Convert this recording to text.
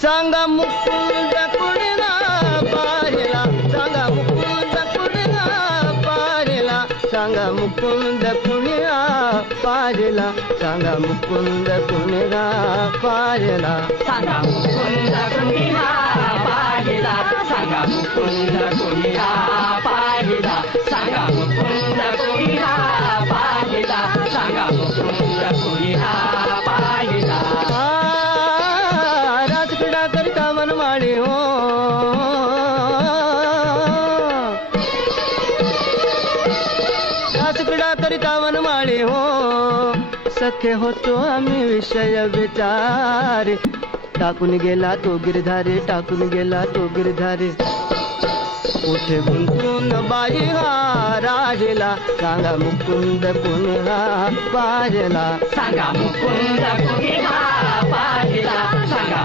सांगा मुकुंद कुणीला पाहिला, सांगा मुकुंद कुणीला पाहिला, सांगा मुकुंद कुणीला पाहिला, सांगा मुकुंद कुणीला पाहिला, सांगा मुकुंद कुणीला पाहिला, सांगा मुकुंद कुणीला पाहिला, सांगा मुकुंद कुणीला पाहिला, सांगा मुकुंद कुणीला पाहिला. राजक्रीडा करता वनमाळी हो, राजक्रीडा करिता वनमाळी हो, सखे होतो आम्ही विषय विचारी, टाकून गेला तो गिरधारी, टाकून गेला तो गिरधारी, कुठे गुंतून बाई हा राहिला, सांगा मुकुंद कुणीला पाहिला, सांगा मुकुंद कुणीला पाहिला, सांगा